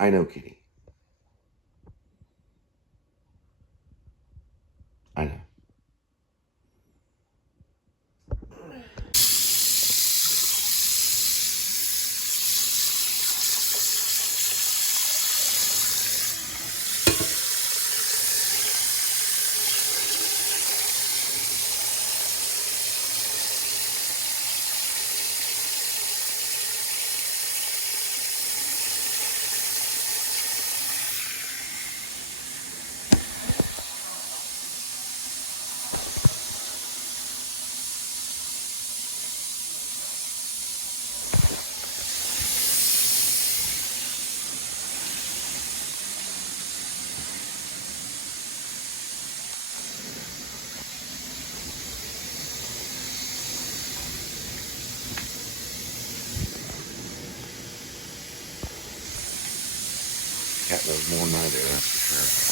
I know, Kitty. I know. Cat knows more than I do, that's for sure.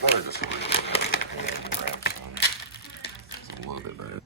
Probably just want to grab some. It's a little bit better.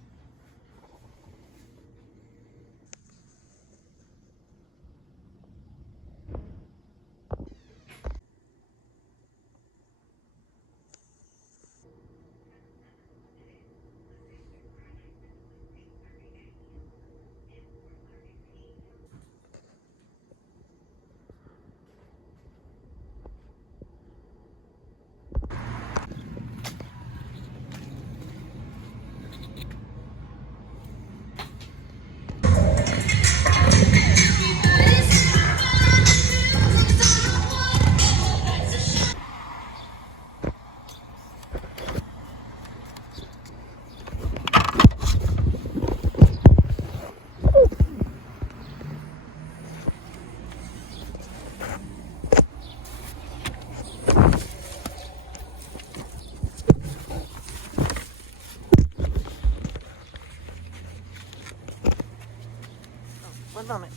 One moment.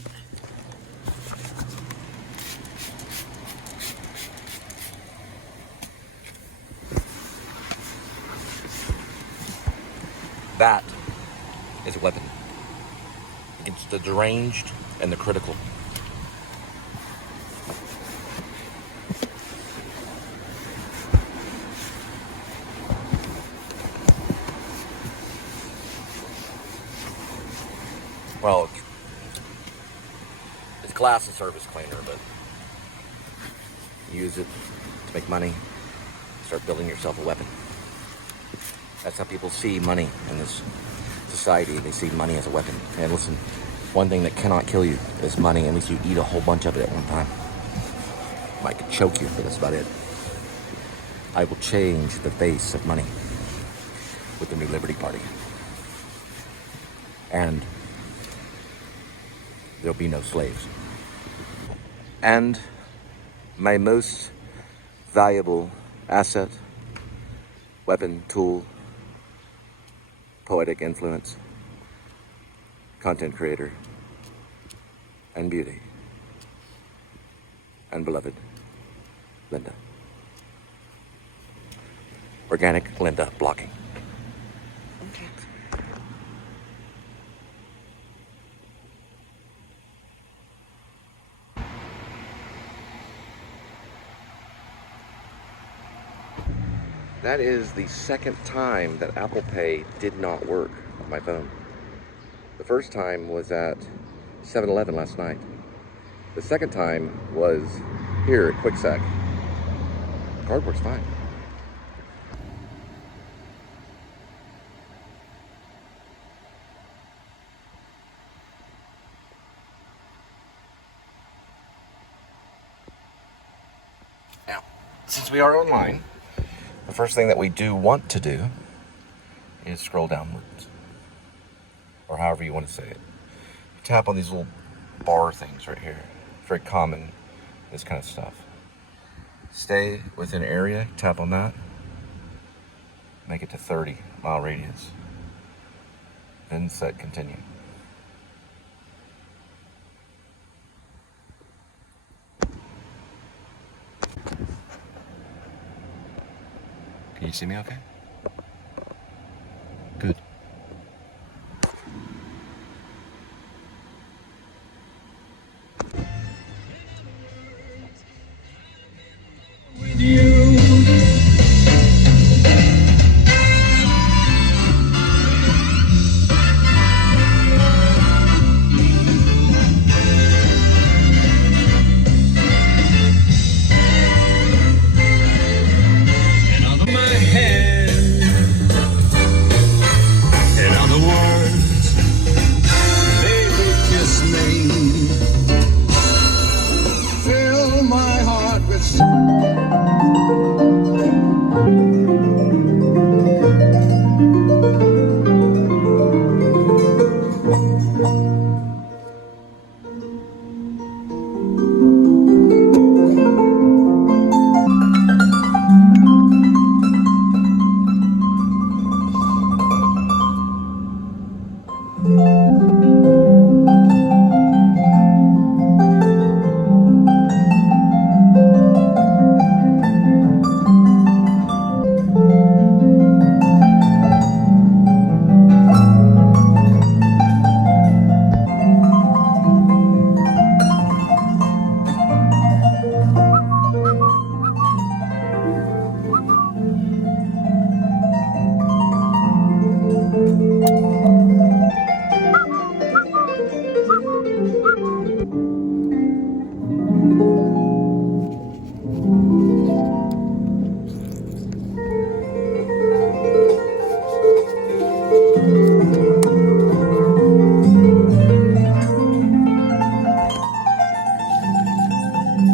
That is a weapon against the deranged and the critical. Well, it's class as service cleaner, but use it to make money. Start building yourself a weapon. That's how people see money in this society. They see money as a weapon. And listen, one thing that cannot kill you is money unless you eat a whole bunch of it at one time. Might choke you, but that's about it. I will change the face of money with the new Liberty Party. And there'll be no slaves. And my most valuable asset, weapon, tool, poetic influence, content creator, and beauty, and beloved Linda. Organic Linda blocking. Okay. That is the second time that Apple Pay did not work on my phone. The first time was at 7-Eleven last night. The second time was here at Quicksack. Card works fine. Now, since we are online, the first thing that we do want to do is scroll downwards, or however you want to say it. You tap on these little bar things right here. Very common, this kind of stuff. Stay within area, tap on that. Make it to 30-mile radius. Then set continue. Can you see me okay? Good. With you.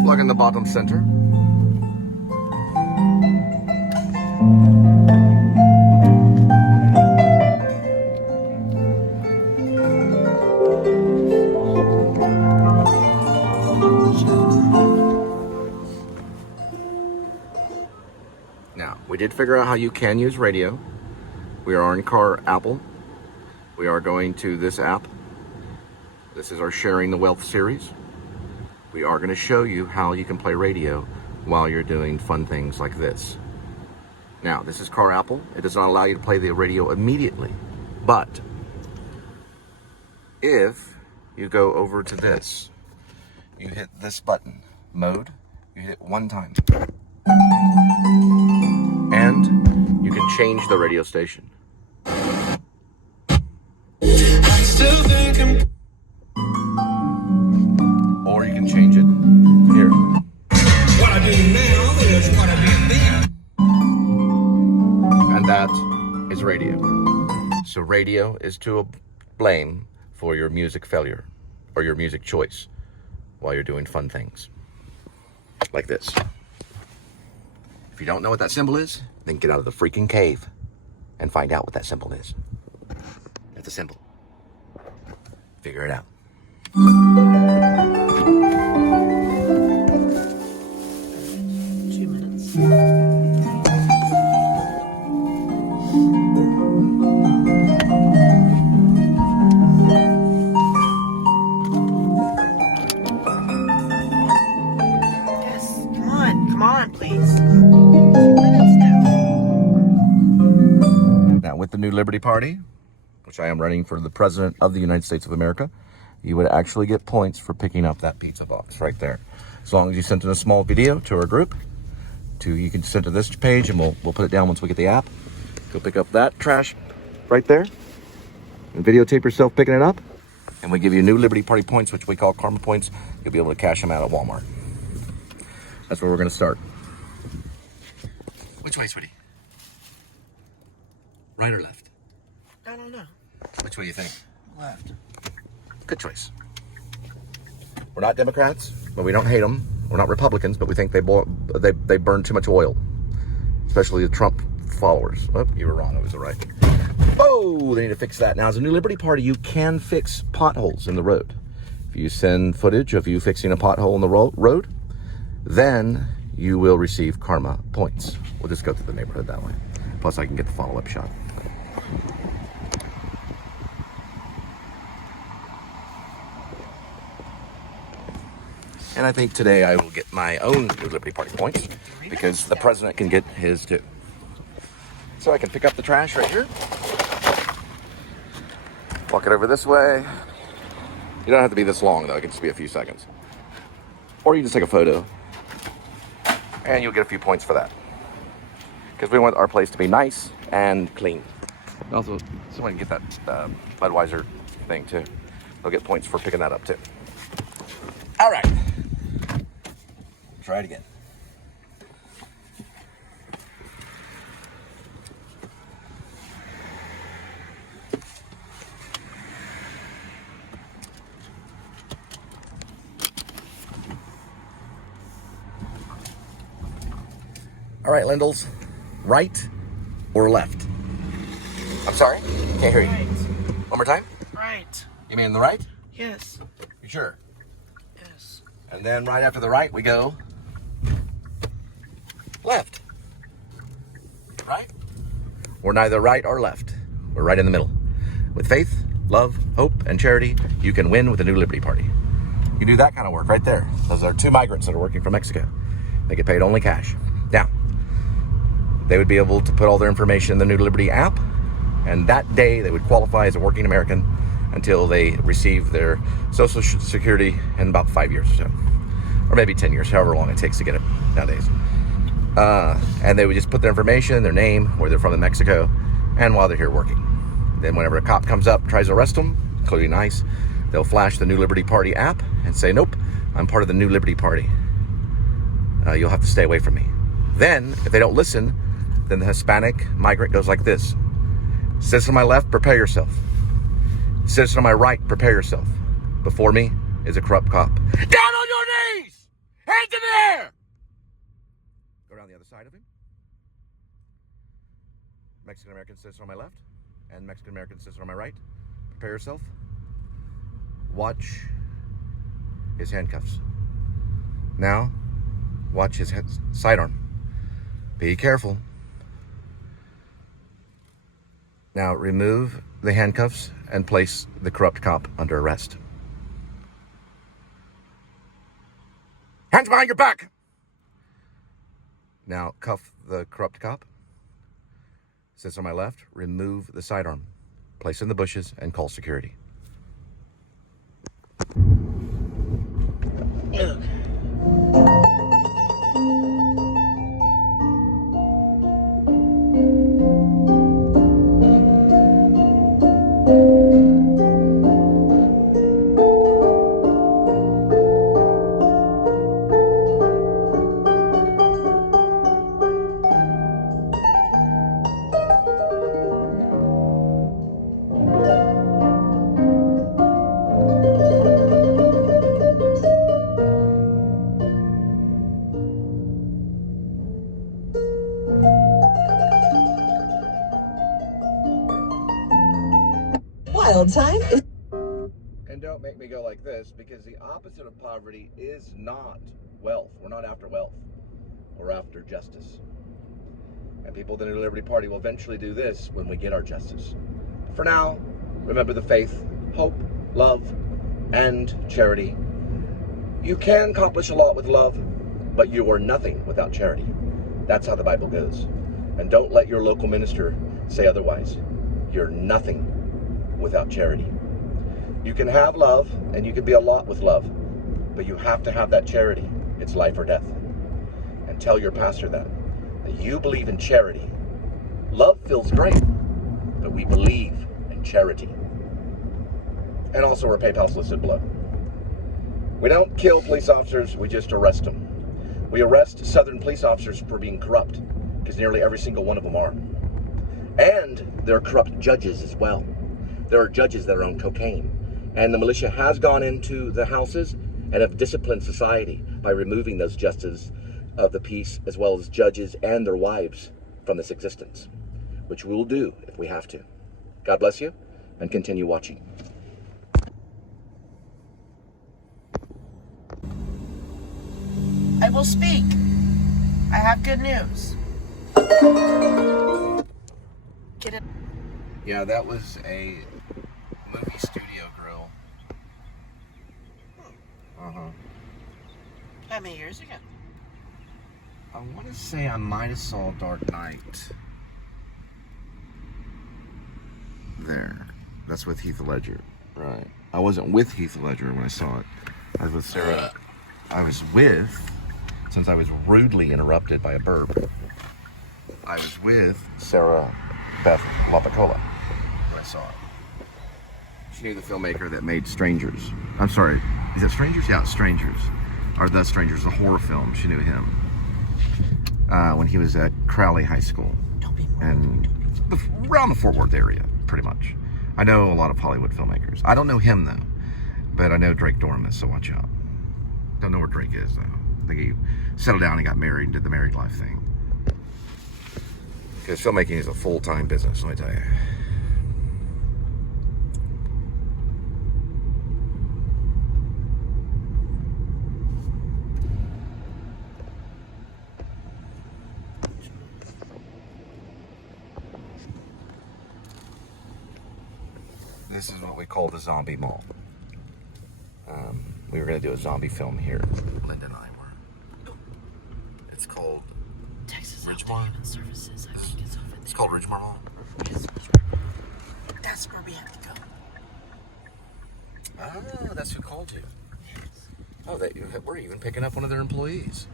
Plug in the bottom center. Now, we did figure out how you can use radio. We are in car Apple. We are going to this app. This is our Sharing the Wealth series. We are going to show you how you can play radio while you're doing fun things like this. Now, this is car Apple. It does not allow you to play the radio immediately. But if you go over to this, you hit this button, mode, you hit it one time. And you can change the radio station. Or you can change it here. What I do now is what I did then. And that is radio. So radio is to blame for your music failure or your music choice while you're doing fun things like this. If you don't know what that symbol is, then get out of the freaking cave and find out what that symbol is. That's a symbol. Figure it out. 2 minutes. Yes, come on, please. 2 minutes now. Now, with the new Liberty Party, which I am running for the President of the United States of America, you would actually get points for picking up that pizza box right there. As long as you sent in a small video to our group, you can send to this page and we'll put it down once we get the app. Go pick up that trash right there and videotape yourself picking it up. And we give you new Liberty Party points, which we call karma points. You'll be able to cash them out at Walmart. That's where we're going to start. Which way, sweetie? Right or left? I don't know. Which way do you think? Left. Good choice. We're not Democrats, but we don't hate them. We're not Republicans, but we think they burn too much oil, especially the Trump followers. Oh, you were wrong. It was the right. Oh, they need to fix that. Now, as a New Liberty Party, you can fix potholes in the road. If you send footage of you fixing a pothole in the road, then you will receive karma points. We'll just go through the neighborhood that way. Plus, I can get the follow-up shot. And I think today I will get my own New Liberty Party points because the president can get his too. So I can pick up the trash right here. Walk it over this way. You don't have to be this long though, it can just be a few seconds. Or you just take a photo and you'll get a few points for that. Because we want our place to be nice and clean. Also, someone can get that Budweiser thing too. They'll get points for picking that up too. All right. Try it again. All right, Lindels, right or left? I'm sorry, can't hear you. Right. One more time? Right. You mean the right? Yes. You sure? Yes. And then right after the right, we go left. Right? We're neither right or left. We're right in the middle. With faith, love, hope, and charity, you can win with the New Liberty Party. You do that kind of work right there. Those are 2 migrants that are working from Mexico. They get paid only cash. Now, they would be able to put all their information in the New Liberty app, and that day they would qualify as a working American until they receive their Social Security in about 5 years or so. Or maybe 10 years, however long it takes to get it nowadays. And they would just put their information, their name, where they're from in Mexico, and while they're here working. Then whenever a cop comes up, tries to arrest them, including ICE, they'll flash the New Liberty Party app and say, nope, I'm part of the New Liberty Party. You'll have to stay away from me. Then, if they don't listen, then the Hispanic migrant goes like this. Citizen on my left, prepare yourself. Citizen on my right, prepare yourself. Before me is a corrupt cop. Down on your knees! Hands in the air! Go around the other side of him. Mexican-American citizen on my left and Mexican-American citizen on my right. Prepare yourself. Watch his handcuffs. Now, watch his sidearm. Be careful. Now remove the handcuffs and place the corrupt cop under arrest. Hands behind your back! Now cuff the corrupt cop. Sits on my left, remove the sidearm. Place in the bushes and call security. Time is. And don't make me go like this, because the opposite of poverty is not wealth. We're not after wealth. We're after justice. And people of the New Liberty Party will eventually do this when we get our justice. For now, remember the faith, hope, love, and charity. You can accomplish a lot with love, but you are nothing without charity. That's how the Bible goes. And don't let your local minister say otherwise. You're nothing without charity. You can have love and you can be a lot with love, but you have to have that charity. It's life or death. And tell your pastor that you believe in charity. Love feels great, but we believe in charity. And also our PayPal's listed below. We don't kill police officers, we just arrest them. We arrest Southern police officers for being corrupt, because nearly every single one of them are. And they're corrupt judges as well. There are judges that are on cocaine. And the militia has gone into the houses and have disciplined society. by removing those justices of the peace, as well as judges and their wives, from this existence, which we will do if we have to. God bless you, and continue watching. I will speak. I have good news. Get it. Yeah, that was a movie studio grill. How many years ago? I want to say I might have saw Dark Knight. There. That's with Heath Ledger. Right. I wasn't with Heath Ledger when I saw it. I was with Sarah. I was with, since I was rudely interrupted by a burp, I was with Sarah Beth Lapicola when I saw it. She knew the filmmaker that made Strangers. I'm sorry, is that Strangers? Yeah, Strangers. Or The Strangers, the horror film. She knew him when he was at Crowley High School. And around the Fort Worth area, pretty much. I know a lot of Hollywood filmmakers. I don't know him, though. But I know Drake Dorman, so watch out. Don't know where Drake is, though. I think he settled down and got married and did the married life thing. Because filmmaking is a full-time business, let me tell you. This is what we call the zombie mall. We were going to do a zombie film here. Linda and I were. It's called Texas Ridgemar. Services. I think it's over there. It's called Ridgemar Mall. Yes, that's where we have to go. Oh, that's who called you. Oh, we're even picking up one of their employees.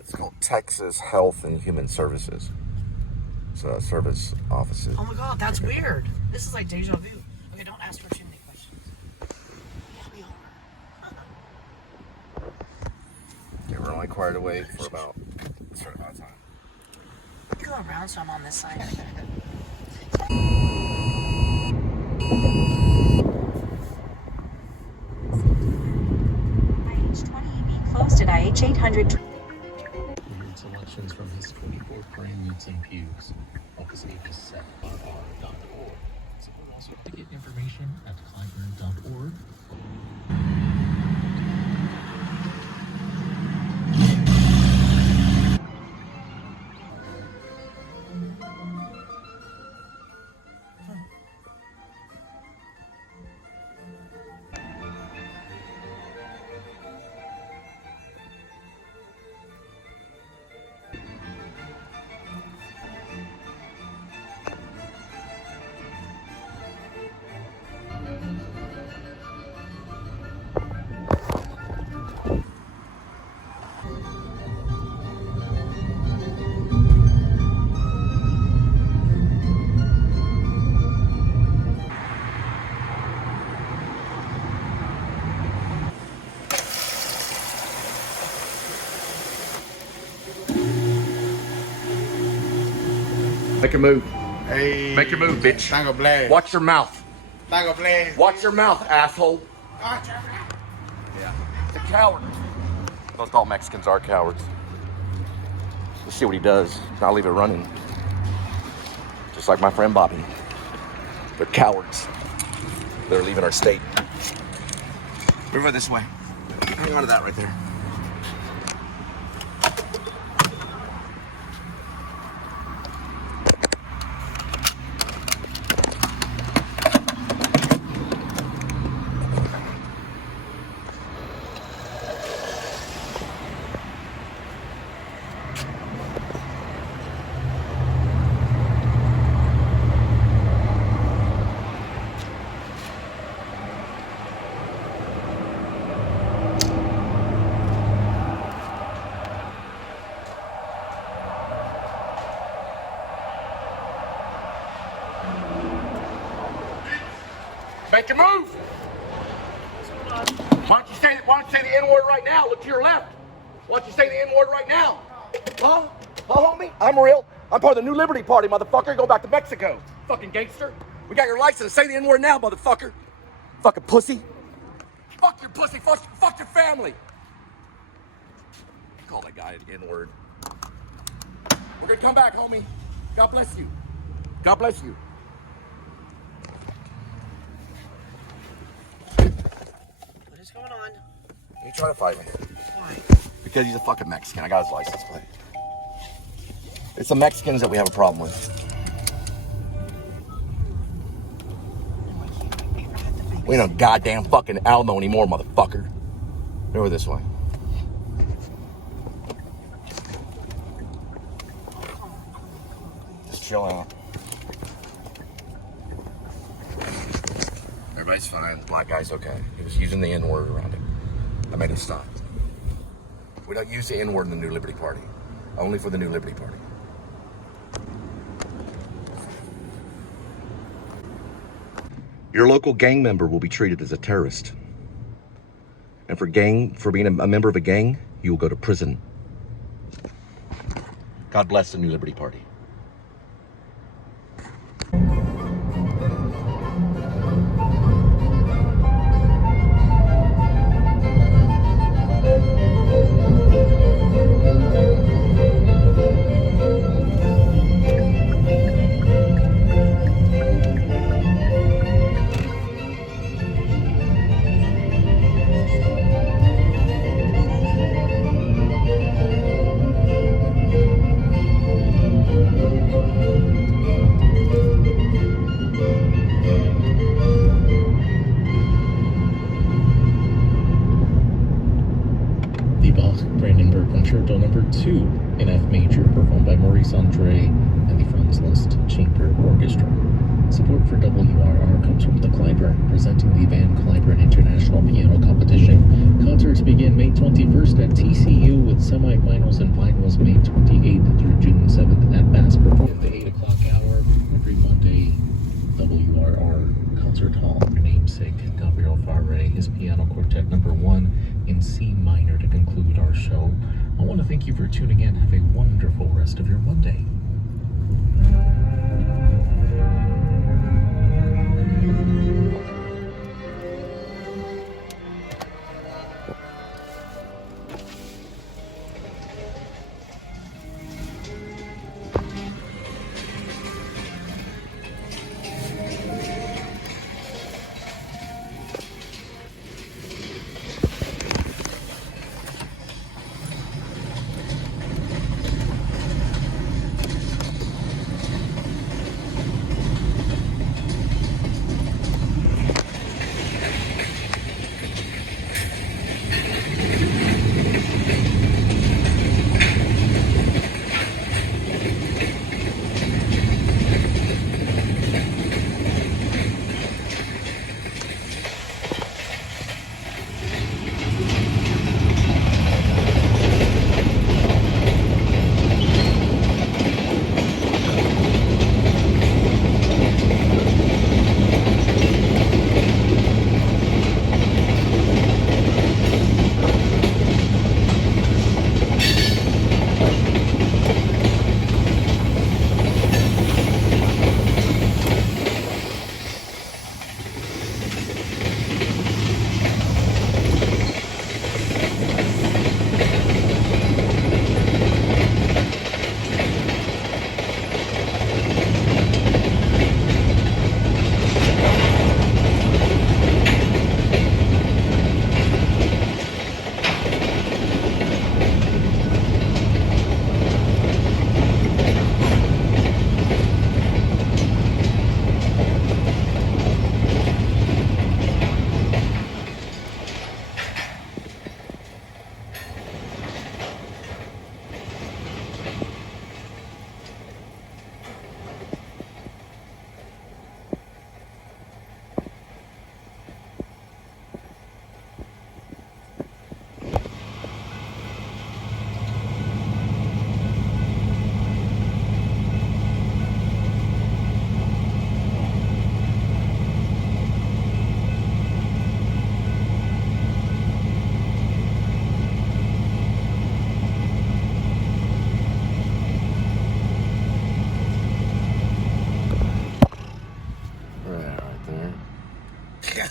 It's called Texas Health and Human Services. So service offices. Oh my God, that's weird. This is like deja vu. Okay, don't ask for too many questions. Yeah, we are. Okay, we're only required to wait for about a certain amount of time. Go around, so I'm on this side. IH-20 closed at IH 800. Selections from his 24 praying meets and pews. Focus ages set on r.org. Support also to get information at clyburn.org. Make your move. Hey. Make your move, bitch. Tango blast. Watch your mouth. Tango blast. Watch your mouth, asshole. Watch your mouth. Yeah. It's a coward. Most all Mexicans are cowards. Let's see what he does. I'll leave it running. Just like my friend Bobby. They're cowards. They're leaving our state. Move right this way. Hang on to that right there. Make your move. Why don't you say the N-word right now? Look to your left. Why don't you say the N-word right now? Huh? Huh, homie? I'm real. I'm part of the New Liberty Party, motherfucker. Go back to Mexico. Fucking gangster. We got your license. Say the N-word now, motherfucker. Fucking pussy. Fuck your pussy. Fuck your family. Call that guy an N-word. We're gonna come back, homie. God bless you. God bless you. What is going on? You trying to fight me? Why? Because he's a fucking Mexican. I got his license plate. It's the Mexicans that we have a problem with. We ain't no goddamn fucking Alamo anymore, motherfucker. Over this way. Just chill out. Everybody's fine. Black guy's okay. He was using the N-word around him. I made him stop. We don't use the N-word in the New Liberty Party. Only for the New Liberty Party. Your local gang member will be treated as a terrorist. And for being a member of a gang, you will go to prison. God bless the New Liberty Party. Concerto Number 2 in F major, performed by Maurice Andre and the Franz Liszt Chamber Orchestra. Support for WRR comes from the Clyburn, presenting the Van Clyburn International Piano Competition. Concerts begin May 21st at TCU with semi-finals and finals May 28th through June 7th at Bass Pro. In the 8 o'clock hour, every Monday, WRR Concert Hall. Your namesake, Gabriel Fauré, his piano quartet number 1 in C minor to conclude our show. I want to thank you for tuning in. Have a wonderful rest of your Monday.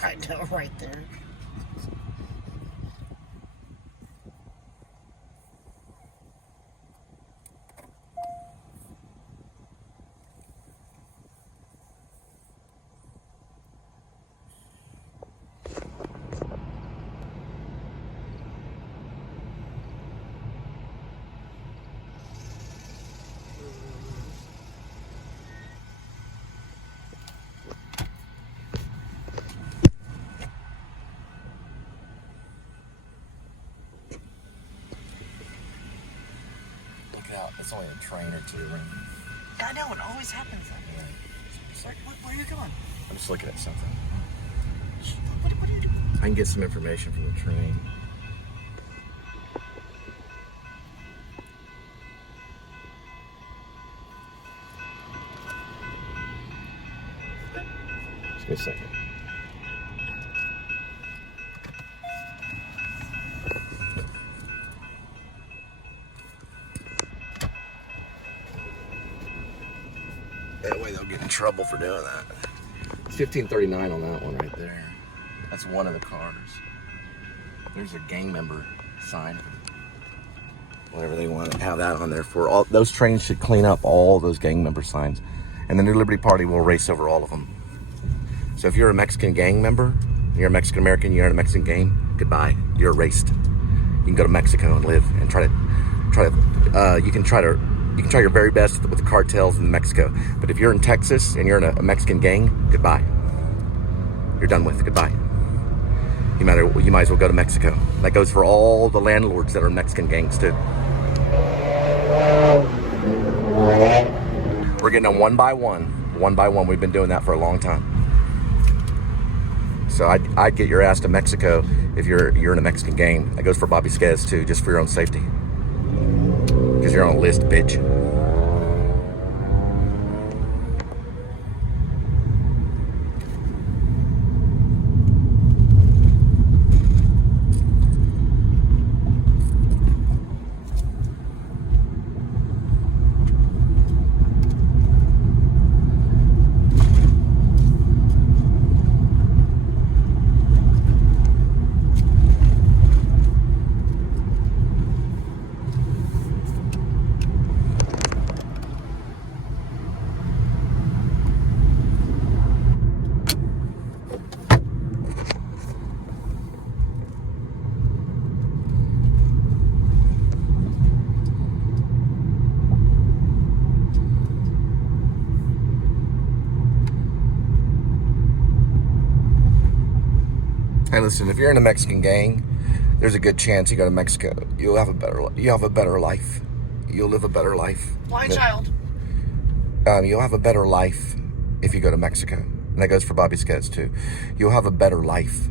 I know, right there. It's only a train or two. Right? I know, it always happens that way. Where are you going? I'm just looking at something. What are you doing? I can get some information from the train. Just give me a second. That way they'll get in trouble for doing that. It's 1539 on that one right there. That's one of the cars. There's a gang member sign. Whatever they want to have that on there for. All those trains should clean up all those gang member signs. And the New Liberty Party will race over all of them. So if you're a Mexican gang member, you're a Mexican American, you're in a Mexican gang, goodbye. You're erased. You can go to Mexico and live and you can try your very best with the cartels in Mexico. But if you're in Texas and you're in a Mexican gang, goodbye. You're done with. Goodbye. You might as well go to Mexico. That goes for all the landlords that are Mexican gangs too. We're getting them one by one. One by one. We've been doing that for a long time. So I'd get your ass to Mexico if you're in a Mexican gang. That goes for Bobby Skez too, just for your own safety. Because you're on a list, bitch. Hey, listen, if you're in a Mexican gang, there's a good chance you go to Mexico. You'll have a better life. You'll live a better life. Blind child. You'll have a better life if you go to Mexico. And that goes for Bobby Skez too. You'll have a better life.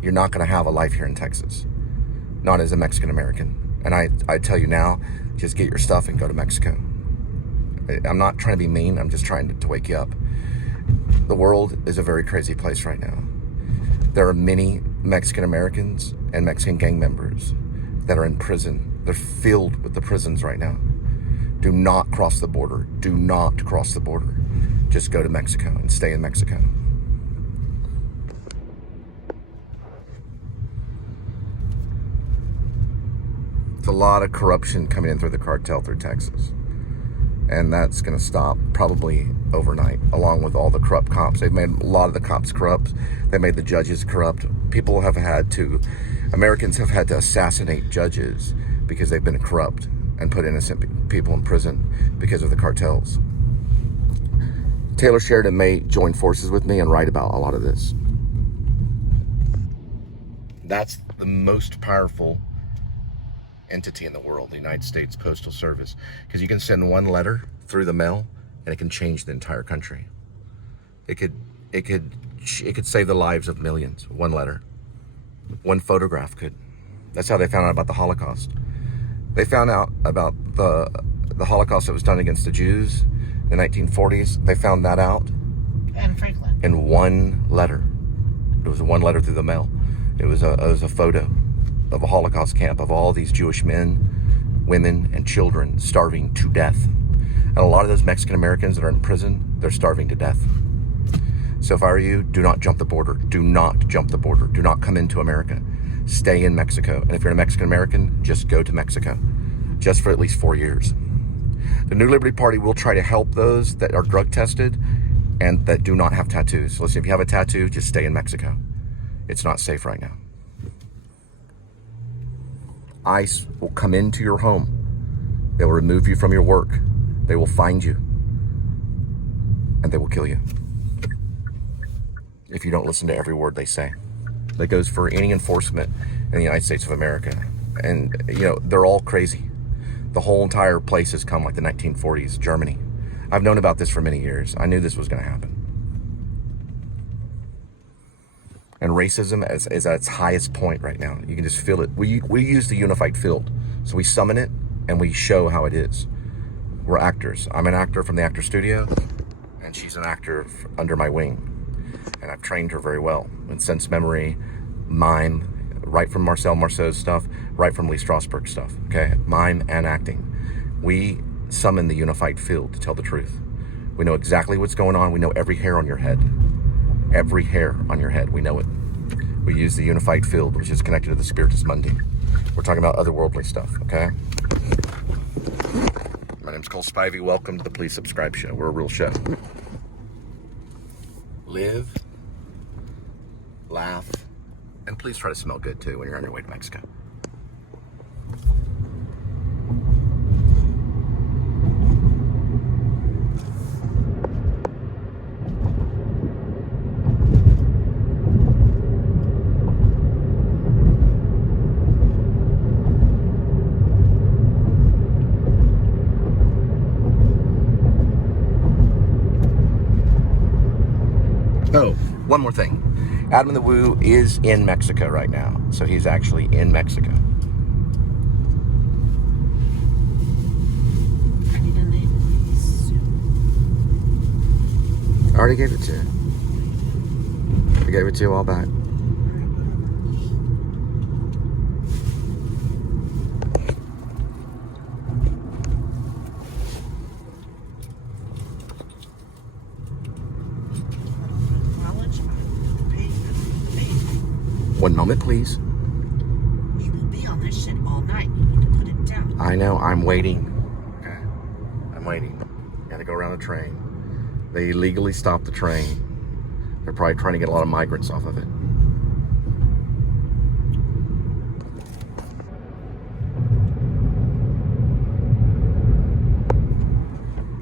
You're not going to have a life here in Texas. Not as a Mexican American. And I tell you now, just get your stuff and go to Mexico. I'm not trying to be mean. I'm just trying to wake you up. The world is a very crazy place right now. There are many Mexican Americans and Mexican gang members that are in prison. They're filled with the prisons right now. Do not cross the border. Do not cross the border. Just go to Mexico and stay in Mexico. It's a lot of corruption coming in through the cartel through Texas. And that's going to stop probably overnight, along with all the corrupt cops. They've made a lot of the cops corrupt. They made the judges corrupt. Americans have had to assassinate judges because they've been corrupt and put innocent people in prison because of the cartels. Taylor Sheridan may join forces with me and write about a lot of this. That's the most powerful entity in the world, the United States Postal Service, because you can send one letter through the mail and it can change the entire country. It could save the lives of millions. One letter, one photograph could. That's how they found out about the Holocaust. They found out about the Holocaust that was done against the Jews in the 1940s. They found that out And Franklin. in one letter. It was one letter through the mail. It was a photo of a Holocaust camp of all these Jewish men, women, and children starving to death. And a lot of those Mexican Americans that are in prison, they're starving to death. So if I were you, do not jump the border. Do not jump the border. Do not come into America. Stay in Mexico. And if you're a Mexican American, just go to Mexico. Just for at least 4 years. The New Liberty Party will try to help those that are drug tested and that do not have tattoos. So listen, if you have a tattoo, just stay in Mexico. It's not safe right now. ICE will come into your home. They will remove you from your work. They will find you. And they will kill you. If you don't listen to every word they say. That goes for any enforcement in the United States of America. And, they're all crazy. The whole entire place has come like the 1940s, Germany. I've known about this for many years. I knew this was going to happen. And racism is at its highest point right now. You can just feel it. We use the unified field. So we summon it and we show how it is. We're actors. I'm an actor from the actor studio, and she's an actor under my wing. And I've trained her very well in sense memory, mime, right from Marcel Marceau's stuff, right from Lee Strasberg's stuff, okay? Mime and acting. We summon the unified field to tell the truth. We know exactly what's going on. We know every hair on your head. Every hair on your head, we know it. We use the unified field, which is connected to the Spiritus Mundi. We're talking about otherworldly stuff, okay? My name's Cole Spivey. Welcome to the Please Subscribe Show. We're a real show. Live, laugh, and please try to smell good too when you're on your way to Mexico. Oh, one more thing. Adam the Woo is in Mexico right now. So he's actually in Mexico. I need a name, please. I already gave it to you. I gave it to you all back. One moment, please. We will be on this shit all night. You need to put it down. I know, I'm waiting. Okay. I'm waiting. Gotta go around the train. They illegally stopped the train. They're probably trying to get a lot of migrants off of it.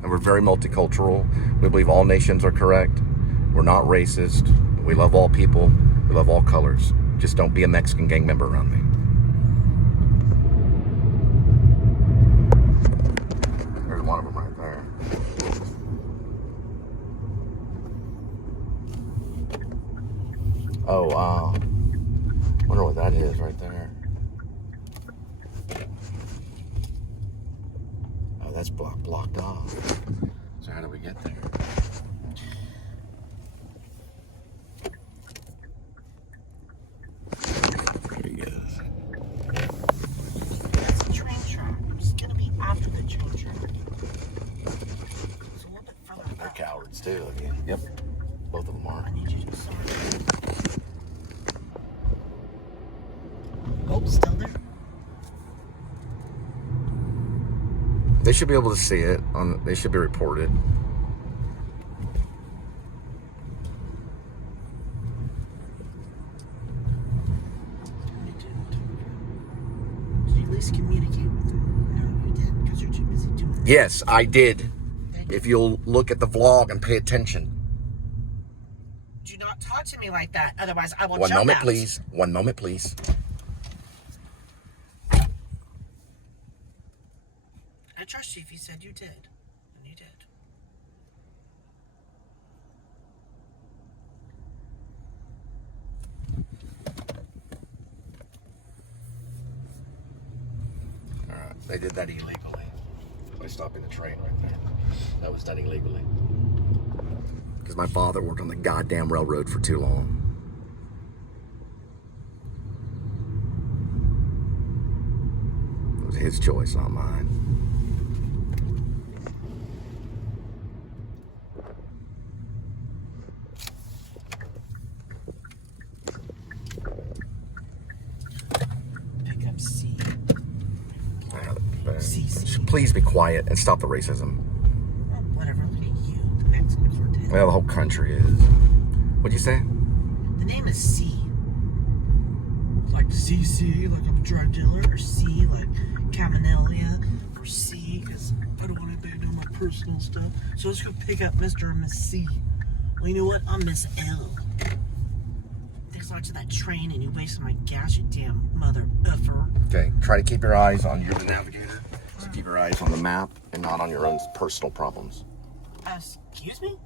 And we're very multicultural. We believe all nations are correct. We're not racist. We love all people. We love all colors. Just don't be a Mexican gang member around me. There's one of them right there. Oh, wow. Wonder what that is right there. Oh, that's blocked off. So how do we get there? That's a train track. It's gonna be after the train track. It's a little bit further They're back. cowards too. Again. Yep. Both of them are. I need you to start. Oh, still there? They should be able to see it. They should be reported. Did you at least communicate with them? No, you didn't, because you're too busy doing it. Yes, I did. If you'll look at the vlog and pay attention. Do not talk to me like that, otherwise I will One jump moment, out. please. One moment, please. I trust you if you said you did. And you did. All right. They did that illegally. By stopping the train right there. That was done illegally. Because my father worked on the goddamn railroad for too long. It was his choice, not mine. Pick up C. Please be quiet and stop the racism. Oh, whatever. Look at you. The Mexicans were dead. Well, the whole country is. What'd you say? The name is C. Like CC, like I'm a drug dealer, or C, like Caminalia, or C, because I don't want anybody to know my personal stuff. So let's go pick up Mr. and Miss C. Well, you know what? I'm Miss L. Thanks a lot to that train, and you wasted my gas, you damn mother effer. Okay, try to keep your eyes on you're the navigator. So keep your eyes on the map and not on your own personal problems. Excuse me?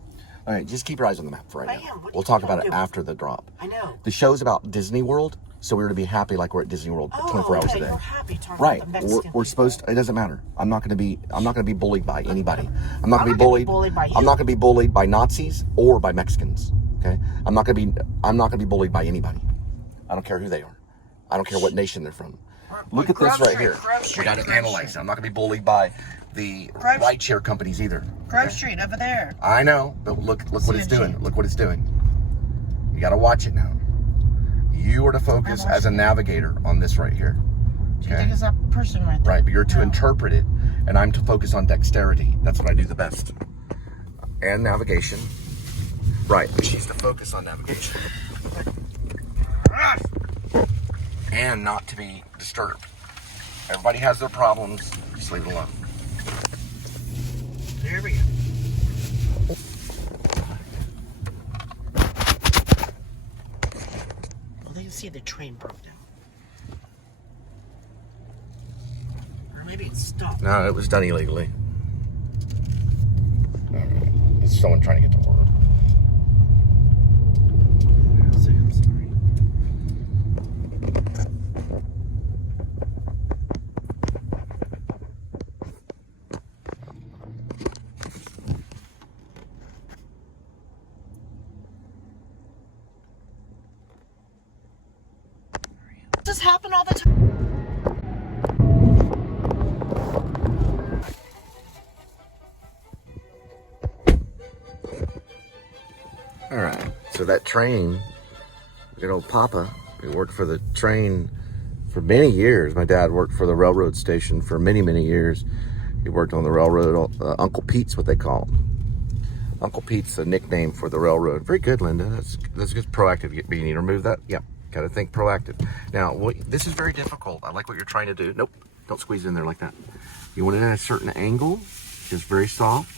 All right, just keep your eyes on the map for right I now. am. What We'll do talk you about do? it after the drop. I know. The show's about Disney World, so we're to be happy like we're at Disney World 24 hours a day. You're happy talking Right. about the Mexican We're supposed to, it doesn't matter. I'm not going to be bullied by anybody. I'm not going to be bullied. By you. I'm not going to be bullied by Nazis or by Mexicans. Okay? I'm not going to be bullied by anybody. I don't care who they are. I don't care what nation they're from. Look at this right here. We got to analyze it. I'm not going to be bullied by the rideshare companies either. Grove Street over there. I know, but look what it's doing. Look what it's doing. You got to watch it now. You are to focus as a navigator on this right here. Do you think it's that person right there? Right, but you're to interpret it, and I'm to focus on dexterity. That's what I do the best. And navigation. Right, but she's to focus on navigation. And not to be disturbed. Everybody has their problems. Just leave it alone. There we go. Well, they can see the train broke down. Or maybe it stopped. No, it was done illegally. It's someone trying to get to work. I'm sorry. Does this happen all the time? All right, so that train, good old Papa, he worked for the train for many years. My dad worked for the railroad station for many, many years. He worked on the railroad. Uncle Pete's what they call him. Uncle Pete's a nickname for the railroad. Very good, Linda. That's good. Proactive. You need to remove that? Yep. Got to think proactive. Now, this is very difficult. I like what you're trying to do. Nope. Don't squeeze in there like that. You want it at a certain angle, just very soft,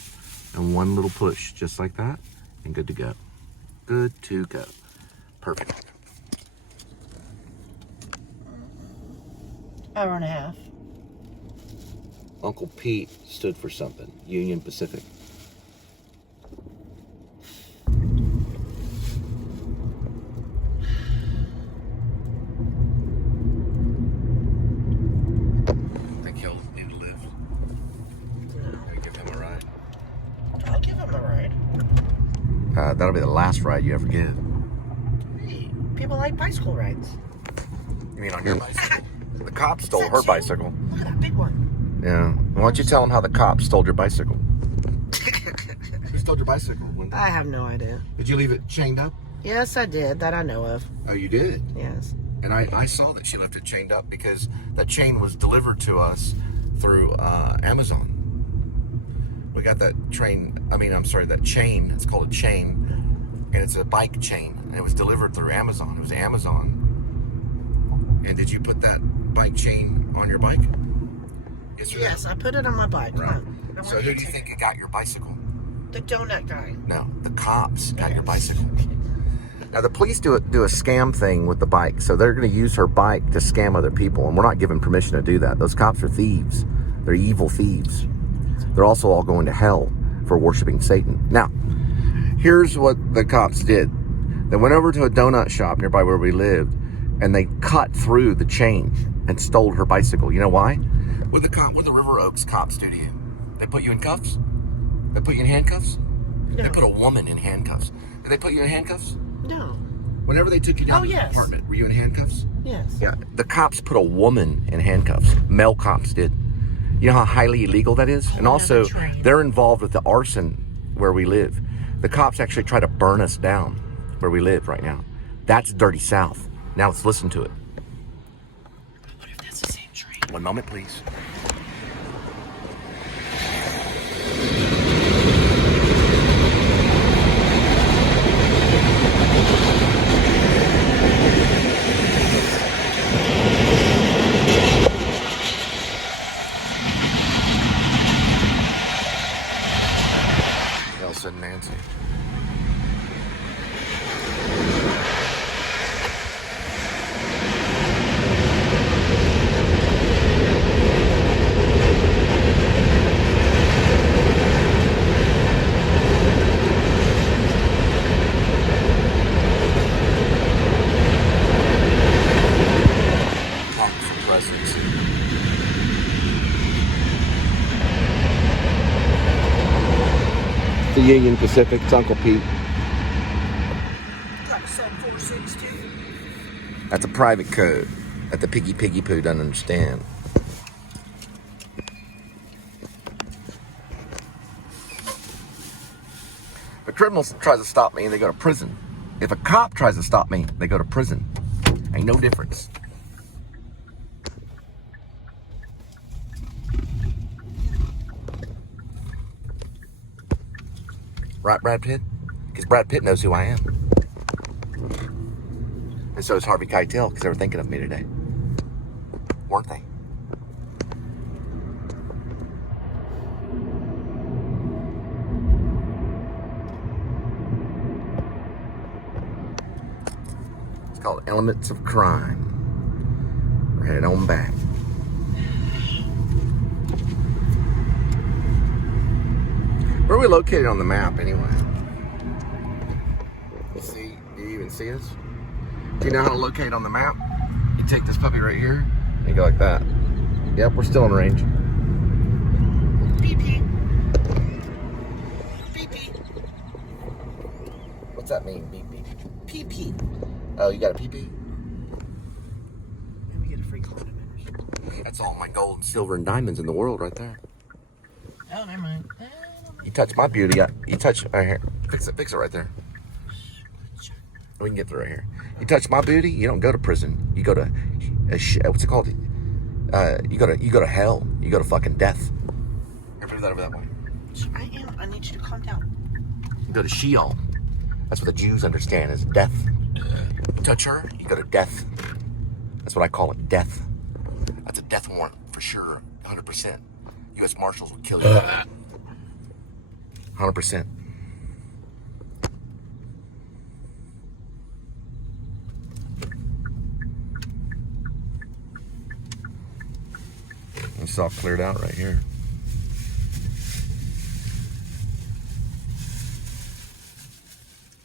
and one little push, just like that, and good to go. Good to go. Perfect. Hour and a half. Uncle Pete stood for something. Union Pacific. Think he'll need a lift? Maybe give him a ride. I'll give him a ride. That'll be the last ride you ever give. Hey, people like bicycle rides. You mean on your bicycle? The cop stole her bicycle. Look at that big one. Yeah. Why don't you tell him how the cop stole your bicycle? Who stole your bicycle, Linda? I have no idea. Did you leave it chained up? Yes, I did. That I know of. Oh, you did? Yes. And I saw that she left it chained up because that chain was delivered to us through Amazon. We got that that chain. It's called a chain, and it's a bike chain. And it was delivered through Amazon. It was Amazon. And did you put that bike chain on your bike? Yes, I put it on my bike. Right. So who do you think got your bicycle? The donut guy. No, the cops got your bicycle. Now the police do a scam thing with the bike, so they're going to use her bike to scam other people, and we're not given permission to do that. Those cops are thieves. They're evil thieves. They're also all going to hell for worshiping Satan. Now, here's what the cops did. They went over to a donut shop nearby where we lived, and they cut through the chain and stole her bicycle. You know why? What the River Oaks cops do to you? They put you in cuffs? They put you in handcuffs? No. They put a woman in handcuffs. Did they put you in handcuffs? No. Whenever they took you down to the apartment, were you in handcuffs? Yes. Yeah. The cops put a woman in handcuffs. Male cops did. You know how highly illegal that is? And also, they're involved with the arson where we live. The cops actually try to burn us down where we live right now. That's Dirty South. Now let's listen to it. What if that's the same train? One moment, please. Elsa and Nancy. the Union Pacific. It's Uncle Pete. Got a sub 462. That's a private code that the Piggy Poo doesn't understand. If a criminal tries to stop me, they go to prison. If a cop tries to stop me, they go to prison. Ain't no difference. Right, Brad Pitt? Because Brad Pitt knows who I am. And so is Harvey Keitel, because they were thinking of me today. Weren't they? It's called Elements of Crime. We're headed on back. Where are we located on the map, anyway? See, do you even see us? Do you know how to locate on the map? You take this puppy right here, and you go like that. Yep, we're still in range. Beep beep. Beep beep. What's that mean, beep beep? Peep peep. Oh, you got a pee-pee? Let me get a free condiment. That's all my gold, silver, and diamonds in the world right there. Oh, never mind. You touch my beauty, you touch right here. Fix it right there. We can get through right here. You touch my beauty, you don't go to prison. You go to, what's it called? You go to hell. You go to fucking death. Ever do that over that way? I am. I need you to calm down. You go to Sheol. That's what the Jews understand is death. You touch her, you go to death. That's what I call it, death. That's a death warrant for sure, 100%. U.S. Marshals would kill you. 100%. It's all cleared out right here.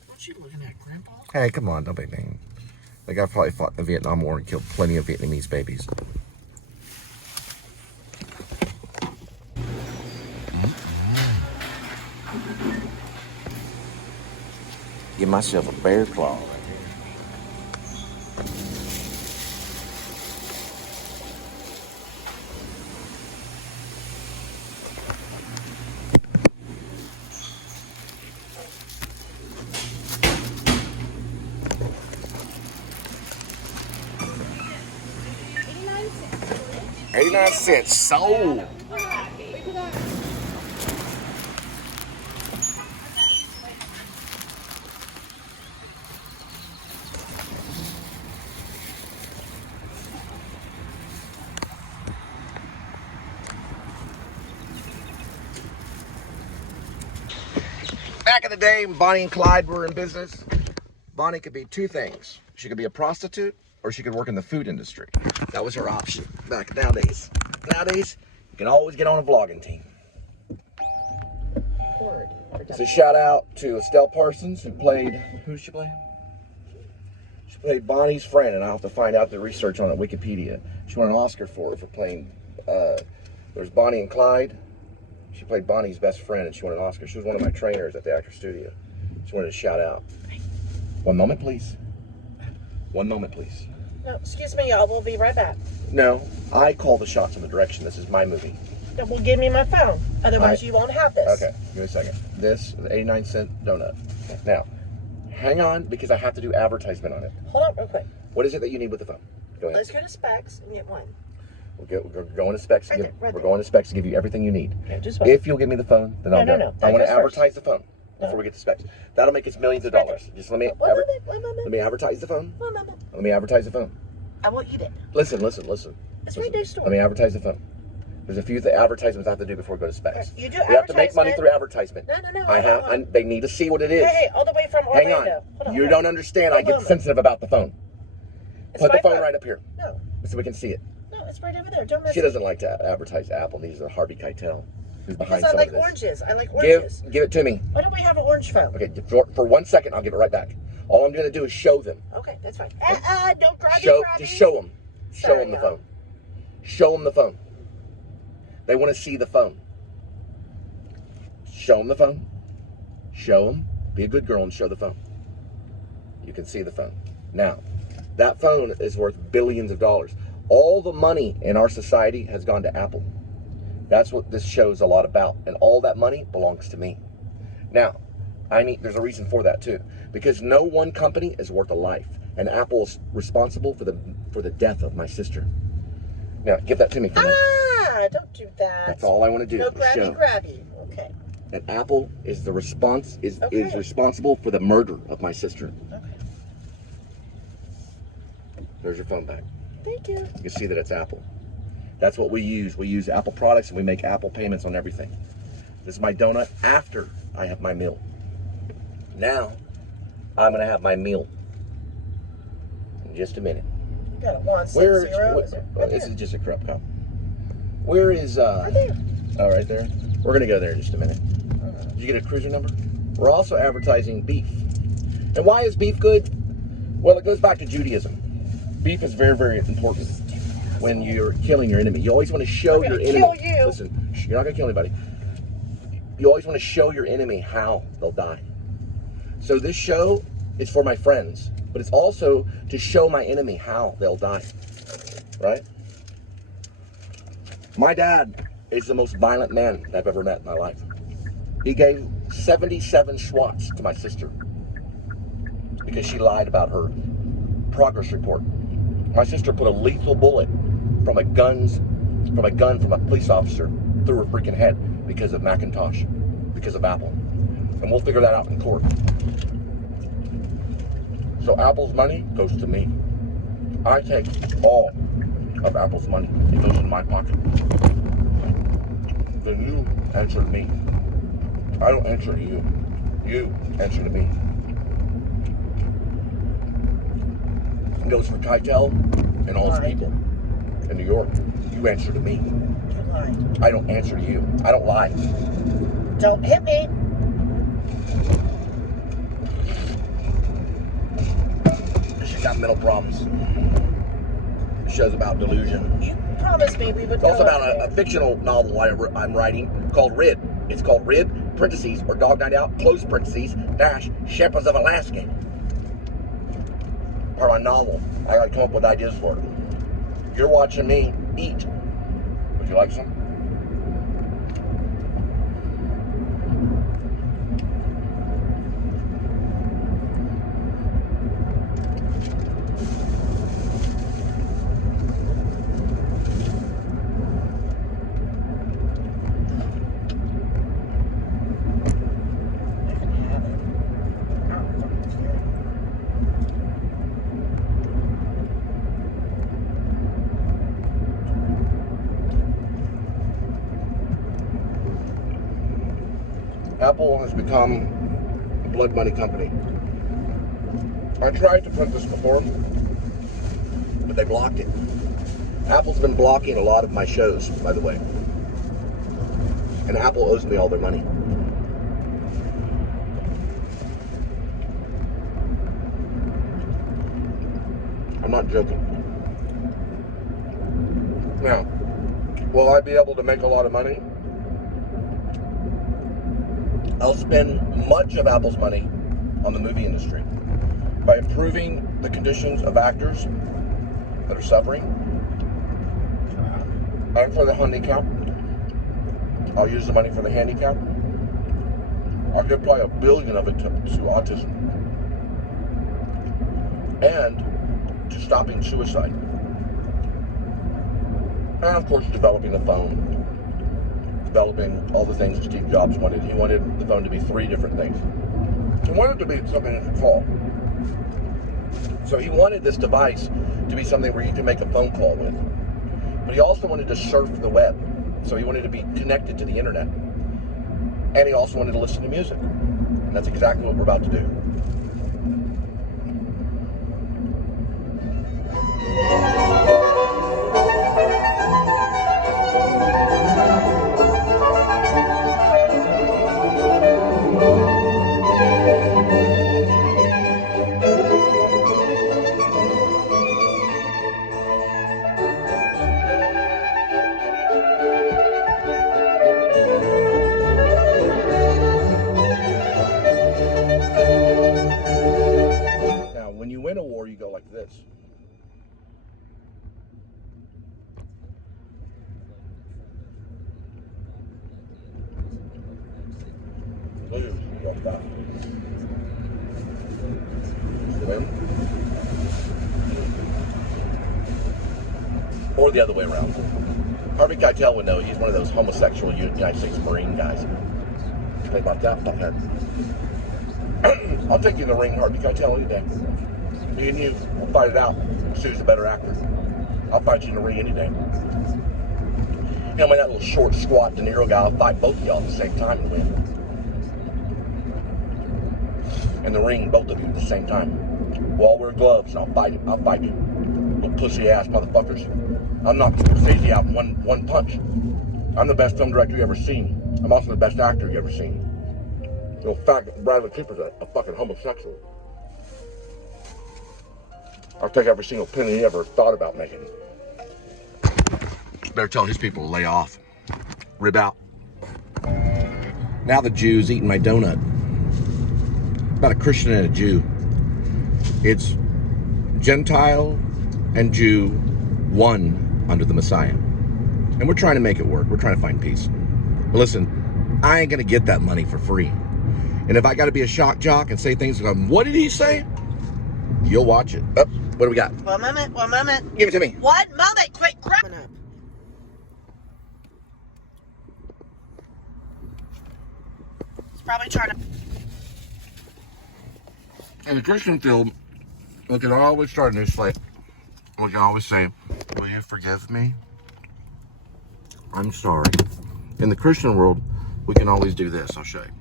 What you looking at, Grandpa? Hey, come on, don't be mean. The guy probably fought in the Vietnam War and killed plenty of Vietnamese babies. Give myself a bear claw. $0.89 sold. Back in the day when Bonnie and Clyde were in business, Bonnie could be two things. She could be a prostitute or she could work in the food industry. That was her option back nowadays. Nowadays, you can always get on a vlogging team. So shout out to Estelle Parsons who played, who did she play? She played Bonnie's friend, and I'll have to find out the research on it, Wikipedia. She won an Oscar for playing, there's Bonnie and Clyde. She played Bonnie's best friend and she won an Oscar. She was one of my trainers at the Actors Studio. She wanted to shout out. One moment, please. One moment, please. No, excuse me, y'all. We'll be right back. No, I call the shots in the direction. This is my movie. Well, give me my phone. Otherwise, you won't have this. Okay, give me a second. This is an 89-cent donut. Now, hang on, because I have to do advertisement on it. Hold on real quick. What is it that you need with the phone? Go ahead. Let's go to specs and get one. We're going to specs. Right there, right we're there. going to specs to give you everything you need. Okay, just wait. If you'll give me the phone, then I'll go. No. I want goes to first. advertise the phone before we get to specs. That'll make us millions of Right dollars. there. Just let me One moment. let me advertise the phone. One moment. Let me advertise the phone. I will eat it. Listen. It's Listen. right next door. Let me advertise the phone. There's a few advertisements I have to do before we go to specs. You do We have to make money advertisement? through advertisement. No. They need to see what it is. Hey, all the way from Hang Orlando. on. Hold on. You don't understand. I Hold get on. sensitive about the phone. It's Put the my phone right up here No, so we can see it. it's right over there. Don't mess She with doesn't like to advertise Apple. These are Harvey Keitel, who's behind Because I some like of this. oranges. I like oranges. Give it to me. Why don't we have an orange phone? Okay, for 1 second, I'll give it right back. All I'm going to do is show them. Okay, that's fine. Don't grab Just show them. Show Sorry, them the y'all. phone. Show them the phone. They want to see the phone. Show them the phone. Show them. Be a good girl and show the phone. You can see the phone. Now, that phone is worth billions of dollars. All the money in our society has gone to Apple. That's what this show's a lot about. And all that money belongs to me. Now, there's a reason for that too. Because no one company is worth a life. And Apple's responsible for the death of my sister. Now, give that to me for a minute. Ah, don't do that. That's all I want to do. No Show. grabby. Okay. And Apple is is Okay. responsible for the murder of my sister. Okay. There's your phone back. Thank you. You can see that it's Apple. That's what we use. We use Apple products and we make Apple payments on everything. This is my donut after I have my meal. Now, I'm going to have my meal in just a minute. You got a 160. This is just a crap cup. Where is, Right there. oh, right there? We're going to go there in just a minute. Did you get a cruiser number? We're also advertising beef. And why is beef good? Well, it goes back to Judaism. Beef is very, very important when you're killing your enemy. You always want to show your enemy. Kill you. Listen, you're not going to kill anybody. You always want to show your enemy how they'll die. So this show is for my friends, but it's also to show my enemy how they'll die. Right? My dad is the most violent man I've ever met in my life. He gave 77 swats to my sister because she lied about her progress report. My sister put a lethal bullet from a gun from a police officer through her freaking head because of Macintosh, because of Apple. And we'll figure that out in court. So Apple's money goes to me. I take all of Apple's money. It goes in my pocket. Then you answer to me. I don't answer to you. You answer to me. It goes for Keitel and all his people in New York. You answer to me. You lied. I don't answer to you. I don't lie. Don't hit me. She's got mental problems. The show's about delusion. You promised me we would It's also go about a fictional novel I'm writing called Rib. It's called Rib, parentheses, or Dog Night Out, close parentheses, dash, Shepherds of Alaska. Part of my novel. I gotta come up with ideas for it. You're watching me eat. Would you like some? Apple has become a blood money company. I tried to print this before, but they blocked it. Apple's been blocking a lot of my shows, by the way. And Apple owes me all their money. I'm not joking. Now, will I be able to make a lot of money? I'll spend much of Apple's money on the movie industry by improving the conditions of actors that are suffering. And for the handicapped, I'll use the money for the handicapped. I'll give probably $1 billion of it to autism. And to stopping suicide. And of course, developing the phone. Developing all the things that Steve Jobs wanted. He wanted the phone to be 3 different things. He wanted it to be something that could fall. So he wanted this device to be something where you can make a phone call with. But he also wanted to surf the web. So he wanted to be connected to the internet. And he also wanted to listen to music. And that's exactly what we're about to do. about. Women. Or the other way around. Harvey Keitel would know. He's one of those homosexual United States Marine guys. Think about that, fuckhead. I'll take you in the ring, Harvey Keitel, any day. Me and you, we'll fight it out. Sue's a better actor. I'll fight you in the ring any day. You know, man, that little short, squat De Niro guy, I'll fight both of y'all at the same time and win. In the ring, both of you at the same time. We'll all wear gloves and I'll fight him. I'll fight you. Little pussy ass motherfuckers. I'm not Scorsese out in one punch. I'm the best film director you ever seen. I'm also the best actor you ever seen. The fact that Bradley Cooper's a fucking homosexual. I'll take every single penny he ever thought about making. Better tell his people to lay off. Rib out. Now the Jew's eating my donut. About a Christian and a Jew. It's Gentile and Jew, one under the Messiah. And we're trying to make it work. We're trying to find peace. But listen, I ain't gonna get that money for free. And if I gotta be a shock jock and say things like, what did he say? You'll watch it. Oh, what do we got? One moment. Give it to me. 1 moment, quick, crap. He's probably trying to. In the Christian field, we can always start a new slate. We can always say, will you forgive me? I'm sorry. In the Christian world, we can always do this. I'll show you.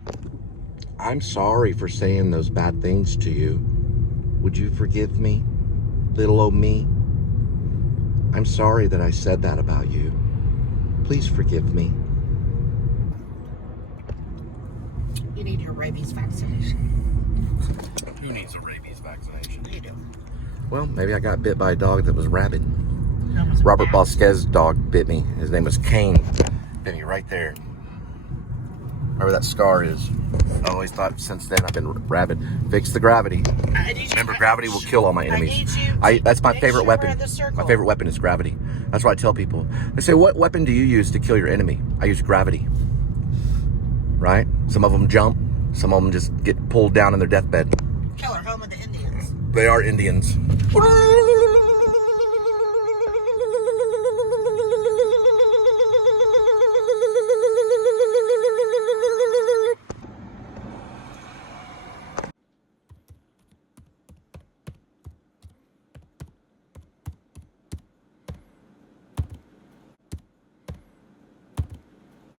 I'm sorry for saying those bad things to you. Would you forgive me, little old me? I'm sorry that I said that about you. Please forgive me. You need your rabies vaccination. Who needs a rabies vaccination? You do. Well, maybe I got bit by a dog that was rabid. That was Robert bad. Bosquez's dog bit me. His name was Kane. Bit me right there. Wherever that scar is. I always thought since then I've been rabid. Fix the gravity. Remember, gravity will kill all my enemies. That's my favorite weapon. My favorite weapon is gravity. That's what I tell people. They say, what weapon do you use to kill your enemy? I use gravity. Right? Some of them jump. Some of them just get pulled down in their deathbed. Keller, home of the Indians. They are Indians.